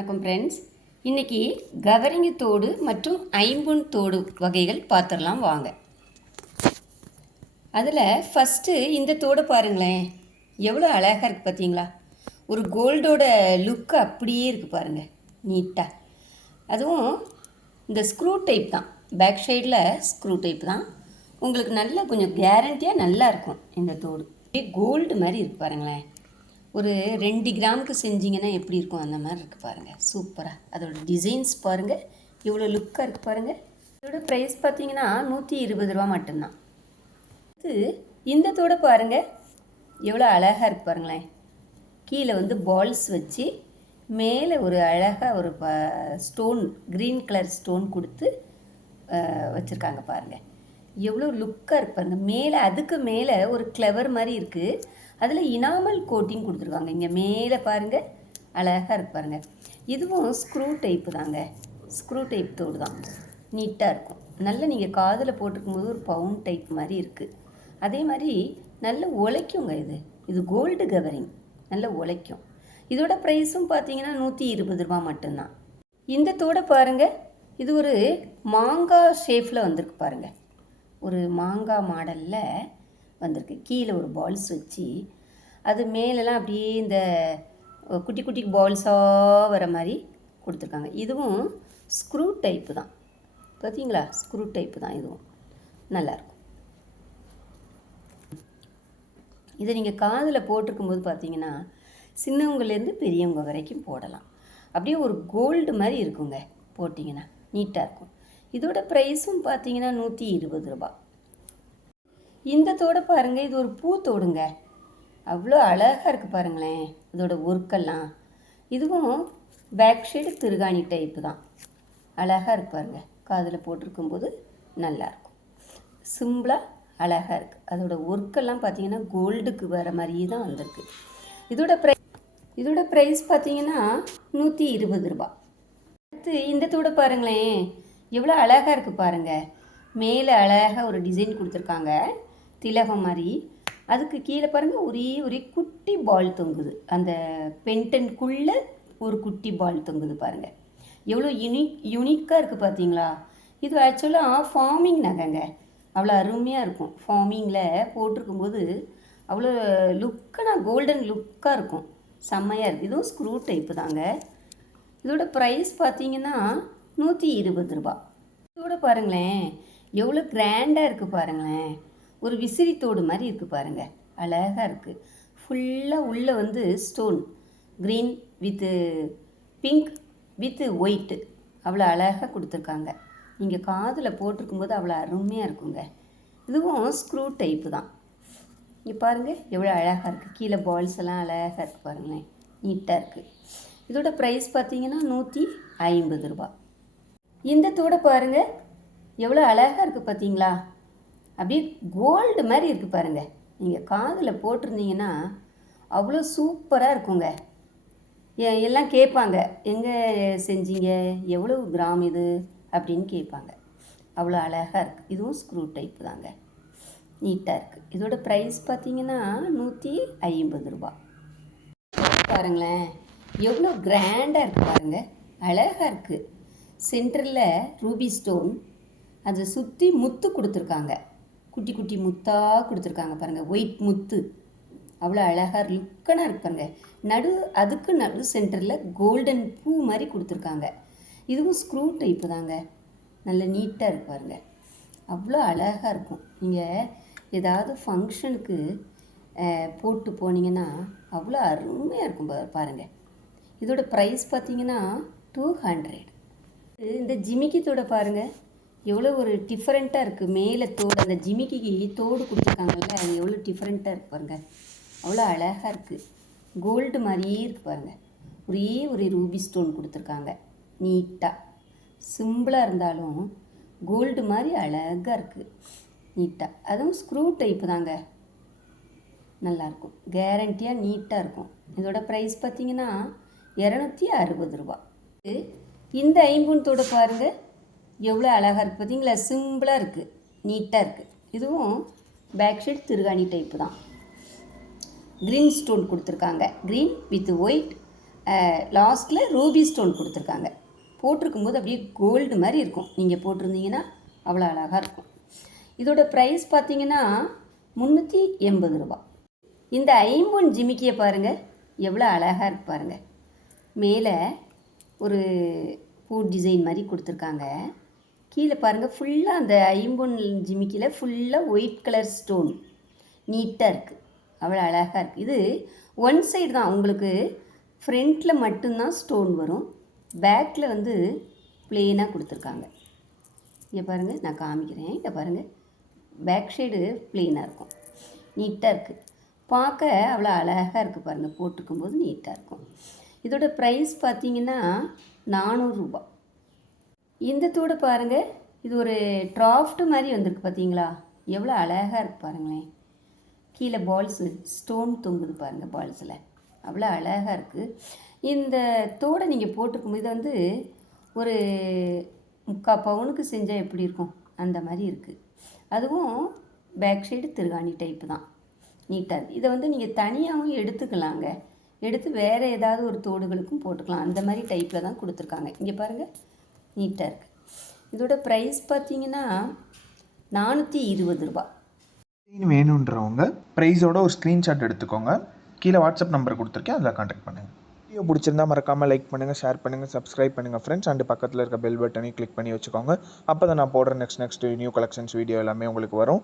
வணக்கம் ஃப்ரெண்ட்ஸ். இன்றைக்கி கவரிங்கு தோடு மற்றும் ஐம்பொன் தோடு வகைகள் பார்த்துடலாம் வாங்க. அதில் ஃபஸ்ட்டு இந்த தோடை பாருங்களேன், எவ்வளோ அழகாக இருக்குது பார்த்தீங்களா? ஒரு கோல்டோட லுக்கு அப்படியே இருக்குது பாருங்கள், நீட்டாக. அதுவும் இந்த ஸ்க்ரூ டைப் தான், பேக் சைடில் ஸ்க்ரூ டைப் தான். உங்களுக்கு நல்லா கொஞ்சம் கேரண்டியாக நல்லா இருக்கும் இந்த தோடு. கோல்டு மாதிரி இருக்குது பாருங்களேன். ஒரு 2 கிராமுக்கு செஞ்சிங்கன்னா எப்படி இருக்கும் அந்த மாதிரி இருக்குது பாருங்கள், சூப்பராக. அதோட டிசைன்ஸ் பாருங்கள், இவ்வளோ லுக்காக இருக்குது பாருங்கள். இதோட ப்ரைஸ் பார்த்தீங்கன்னா 120 ரூபா மட்டும்தான். இது இந்த தோடை பாருங்கள், எவ்வளோ அழகாக இருக்குது பாருங்களேன். கீழே வந்து பால்ஸ் வச்சு மேலே ஒரு அழகாக ஒரு ஸ்டோன், க்ரீன் கலர் ஸ்டோன் கொடுத்து வச்சுருக்காங்க பாருங்கள். எவ்வளோ லுக்காக இருக்குது பாருங்கள். மேலே அதுக்கு மேலே ஒரு கிளவர் மாதிரி இருக்குது, அதில் இனாமல் கோட்டிங் கொடுத்துருக்காங்க. இங்கே மேலே பாருங்கள், அழகாக இருக்கு பாருங்கள். இதுவும் ஸ்க்ரூ டைப்பு தாங்க, ஸ்க்ரூ டைப் தோடு தான், நீட்டாக இருக்கும். நல்ல நீங்கள் காதில் போட்டுக்கும்போது ஒரு பவுன் டைப் மாதிரி இருக்குது. அதே மாதிரி நல்ல உழைக்குங்க. இது கோல்டு கவரிங், நல்ல உழைக்கும். இதோட ப்ரைஸும் பார்த்தீங்கன்னா 120 ரூபா மட்டும்தான். இந்த தோடை பாருங்கள், இது ஒரு மாங்காய் ஷேப்பில் வந்திருக்கு பாருங்கள், ஒரு மாங்காய் மாடலில் வந்திருக்கு. கீழே ஒரு பால்ஸ் வச்சு அது மேலெலாம் அப்படியே இந்த குட்டி குட்டி பால்ஸாக வர மாதிரி கொடுத்துருக்காங்க. இதுவும் ஸ்க்ரூ டைப்பு தான் பார்த்தீங்களா, ஸ்க்ரூ டைப்பு தான். இதுவும் நல்லாயிருக்கும். இதை நீங்கள் காதில் போட்டிருக்கும்போது பார்த்தீங்கன்னா சின்னவங்கலேருந்து பெரியவங்க வரைக்கும் போடலாம். அப்படியே ஒரு கோல்டு மாதிரி இருக்குங்க, போட்டிங்கன்னா நீட்டாக இருக்கும். இதோட ப்ரைஸும் பார்த்தீங்கன்னா 120 ரூபா. இந்த தோடை பாருங்கள், இது ஒரு பூ தோடுங்க, அவ்வளோ அழகாக இருக்குது பாருங்களேன் இதோட ஒர்க்கெல்லாம். இதுவும் பேக் சைடு திருகாணி டைப்பு தான், அழகாக இருக்கு பாருங்கள். காதில் போட்டிருக்கும்போது நல்லாயிருக்கும், சிம்பிளாக அழகாக இருக்குது. அதோட ஒர்க்கெல்லாம் பார்த்தீங்கன்னா கோல்டுக்கு வர மாதிரியே தான் வந்திருக்கு. இதோட ப்ரைஸ் பார்த்தீங்கன்னா 120 ரூபா. அடுத்து இந்த தோடை பாருங்களேன், எவ்வளோ அழகாக இருக்குது பாருங்கள். மேலே அழகாக ஒரு டிசைன் கொடுத்துருக்காங்க, திலகம் மாதிரி. அதுக்கு கீழே பாருங்கள் ஒரே குட்டி பால் தொங்குது, அந்த பென்டன்குள்ளே ஒரு குட்டி பால் தொங்குது பாருங்கள். எவ்வளோ யூனிக்காக இருக்குது பார்த்தீங்களா? இது ஆக்சுவலாக ஃபார்மிங் நகைங்க, அவ்வளோ அருமையாக இருக்கும். ஃபார்மிங்கில் போட்டிருக்கும்போது அவ்வளோ லுக்காக கோல்டன் லுக்காக இருக்கும், செம்மையாக இருக்குது. இதுவும் ஸ்க்ரூ டைப்பு தாங்க. இதோட ப்ரைஸ் பார்த்தீங்கன்னா 120 ரூபா. இதோட பாருங்களேன் எவ்வளோ கிராண்டாக இருக்குது பாருங்களேன். ஒரு விசிறி தோடு மாதிரி இருக்குது பாருங்கள், அழகாக இருக்குது. ஃபுல்லாக உள்ளே வந்து stone, green with pink with white, அவ்வளோ அழகாக கொடுத்துருக்காங்க. நீங்கள் காதில் போட்டிருக்கும்போது அவ்வளோ அருமையாக இருக்குங்க. இதுவும் ஸ்க்ரூ டைப்பு தான். இங்கே பாருங்கள் எவ்வளோ அழகாக இருக்குது. கீழே பால்ஸ் எல்லாம் அழகாக இருக்குது பாருங்களேன், நீட்டாக இருக்குது. இதோட ப்ரைஸ் பார்த்தீங்கன்னா 150 ரூபா. இந்த தோடை பாருங்கள் எவ்வளோ அழகாக இருக்குது பார்த்தீங்களா? அப்படியே கோல்டு மாதிரி இருக்குது பாருங்கள். நீங்கள் காதில் போட்டிருந்தீங்கன்னா அவ்வளோ சூப்பராக இருக்குங்க. எல்லாம் கேட்பாங்க, எங்கே செஞ்சீங்க, எவ்வளோ கிராம் இது அப்படின்னு கேட்பாங்க. அவ்வளோ அழகாக இருக்குது. இதுவும் ஸ்க்ரூ டைப்பு தாங்க, நீட்டாக இருக்குது. இதோட ப்ரைஸ் பார்த்தீங்கன்னா 150 ரூபா. பாருங்களேன் எவ்வளோ கிராண்டாக இருக்குது பாருங்கள், அழகாக இருக்குது. சென்டரில் ரூபி ஸ்டோன், அதை சுற்றி முத்து கொடுத்துருக்காங்க, குட்டி குட்டி முத்தாக கொடுத்துருக்காங்க பாருங்கள், ஒயிட் முத்து, அவ்வளோ அழகாக லுக்கனாக இருப்பாங்க. அதுக்கு நடு சென்டரில் கோல்டன் பூ மாதிரி கொடுத்துருக்காங்க. இதுவும் ஸ்க்ரூ டைப்பு தாங்க, நல்ல நீட்டாக இருக்கு பாருங்க, அவ்வளோ அழகாக இருக்கும். நீங்கள் ஏதாவது ஃபங்க்ஷனுக்கு போட்டு போனீங்கன்னா அவ்வளோ அருமையாக இருக்கும் பாருங்கள். இதோட ப்ரைஸ் பார்த்தீங்கன்னா 200. இந்த ஜிமிக்கி தோடை பாருங்கள் எவ்வளோ ஒரு டிஃப்ரெண்ட்டாக இருக்குது. மேலே தோடு, அந்த ஜிமிக்கிக்கு தோடு கொடுத்துருக்காங்கல்ல, அது எவ்வளோ டிஃப்ரெண்ட்டாக இருக்குது பாருங்கள், அவ்வளோ அழகாக இருக்குது. கோல்டு மாதிரியே இருக்குது பாருங்கள். ஒரு ரூபி ஸ்டோன் கொடுத்துருக்காங்க, நீட்டாக சிம்பிளாக இருந்தாலும் கோல்டு மாதிரி அழகாக இருக்குது, நீட்டாக. அதுவும் ஸ்க்ரூ டைப்பு தாங்க, நல்லாயிருக்கும், கேரண்டியாக நீட்டாக இருக்கும். இதோட ப்ரைஸ் பார்த்திங்கன்னா 260 ரூபா. இந்த ஐம்பொன் தோடை பாருங்கள் எவ்வளோ அழகாக இருக்குது பார்த்தீங்களா, சிம்பிளாக இருக்குது, நீட்டாக இருக்குது. இதுவும் பேக் சைடு திருகாணி டைப்பு தான், க்ரீன் ஸ்டோன் கொடுத்துருக்காங்க, க்ரீன் வித் ஒயிட். லாஸ்ட்டில் ரூபி ஸ்டோன் கொடுத்துருக்காங்க. போட்டிருக்கும்போது அப்படியே கோல்டு மாதிரி இருக்கும். நீங்கள் போட்டிருந்தீங்கன்னா அவ்வளோ அழகாக இருக்கும். இதோட ப்ரைஸ் பார்த்தீங்கன்னா 380 ரூபா. இந்த ஐம்பொன் ஜிமிக்கியை பாருங்கள், எவ்வளோ அழகாக இருக்கு பாருங்கள். மேலே ஒரு பூ டிசைன் மாதிரி கொடுத்துருக்காங்க. கீழே பாருங்கள், ஃபுல்லாக அந்த ஐம்பொன் ஜிமிக்கியில் ஃபுல்லாக ஒயிட் கலர் ஸ்டோன் நீட்டாக இருக்குது. அவ்வளோ அழகாக இருக்குது. இது ஒன் சைடு தான், உங்களுக்கு ஃப்ரண்ட்டில் மட்டும்தான் ஸ்டோன் வரும். பேக்கில் வந்து ப்ளெயினாக கொடுத்துருக்காங்க. இங்கே பாருங்கள், நான் காமிக்கிறேன். இங்கே பாருங்கள், பேக் சைடு ப்ளெயினாக இருக்கும். நீட்டாக இருக்குது. பார்க்க அவ்வளோ அழகாக இருக்குது பாருங்கள். போட்டிருக்கும்போது நீட்டாக இருக்கும். இதோட ப்ரைஸ் பார்த்தீங்கன்னா 400 ரூபா. இந்த தோடு பாருங்கள், இது ஒரு ட்ராஃப்ட் மாதிரி வந்திருக்கு பார்த்தீங்களா? எவ்வளோ அழகாக இருக்குது பாருங்களேன். கீழே பால்ஸு ஸ்டோன் தொங்குது பாருங்கள் பால்ஸில். அவ்வளோ அழகாக இருக்குது. இந்த தோடை நீங்கள் போட்டிருக்கும்போது இதை வந்து ஒரு 3/4 பவுனுக்கு செஞ்சால் எப்படி இருக்கும் அந்த மாதிரி இருக்குது. அதுவும் பேக் சைடு திருகாணி டைப்பு தான். நீட்டாக இருக்குது. இதை வந்து நீங்கள் தனியாகவும் எடுத்துக்கலாங்க. எடுத்து வேறு ஏதாவது ஒரு தோடுகளுக்கும் போட்டுக்கலாம். அந்த மாதிரி டைப்பில் தான் கொடுத்துருக்காங்க. இங்கே பாருங்கள், நீட்டாக இருக்குது. இதோட ப்ரைஸ் பார்த்தீங்கன்னா 420 ரூபா. வேணுன்றவங்க ப்ரைஸோட ஒரு ஸ்க்ரீன்ஷாட் எடுத்துக்கோங்க. கீழே வாட்ஸ்அப் நம்பர் கொடுத்துருக்கேன், அதில் கான்டாக்ட் பண்ணுங்கள். வீடியோ பிடிச்சிருந்தா மறக்காமல் லைக் பண்ணுங்கள், ஷேர் பண்ணுங்கள், சப்ஸ்கிரைப் பண்ணுங்கள் ஃப்ரெண்ட்ஸ். அண்ட் பக்கத்தில் இருக்க பெல் பட்டனையும் கிளிக் பண்ணி வச்சுக்கோங்க. அப்போ தான் நான் போடுற நெக்ஸ்ட் நியூ கலெக்ஷன்ஸ் வீடியோ எல்லாமே உங்களுக்கு வரும்.